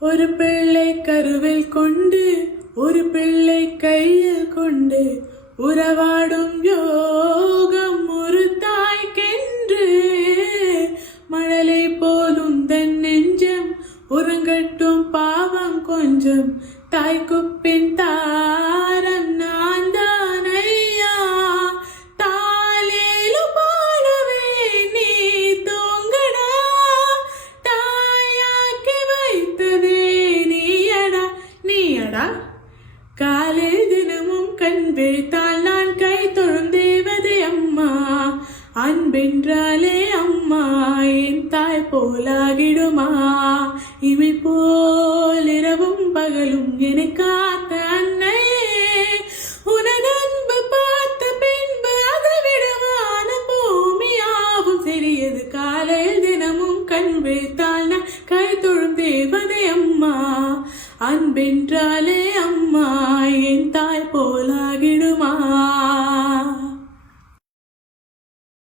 ஒரு பிள்ளை கருவில் கொண்டு ஒரு பிள்ளை கையில் கொண்டு உறவாடும் யோகம் ஒரு தாய்க்கென்று. மழலை போலும் தன் நெஞ்சம் உறங்கட்டும் பாவம் கொஞ்சம், தாய்க்குப்பின் தாரம் நான் தான் ஐயா. தாலேலு பாடவே நீ தூங்கடா, தாயாக்கி வைத்ததே நீயடா. காலில் தினமும் கண் விழித்தால் நான் கை தொழும் தேவதை அம்மா. அன்பென்றாலே அம்மா என் தாய் போலாகிடுமா. இவை போல் இரவும் பகலும் என்னை காத்த அன்னையே, உனது அன்பு பார்த்த பின்பு அதை விடவான பூமியாவும் சிறியது. காலையில் தினமும் கண் விழித்தால் நான் கை தொழும் தேவதை அம்மா. அன்பென்றாலே அம்மா என்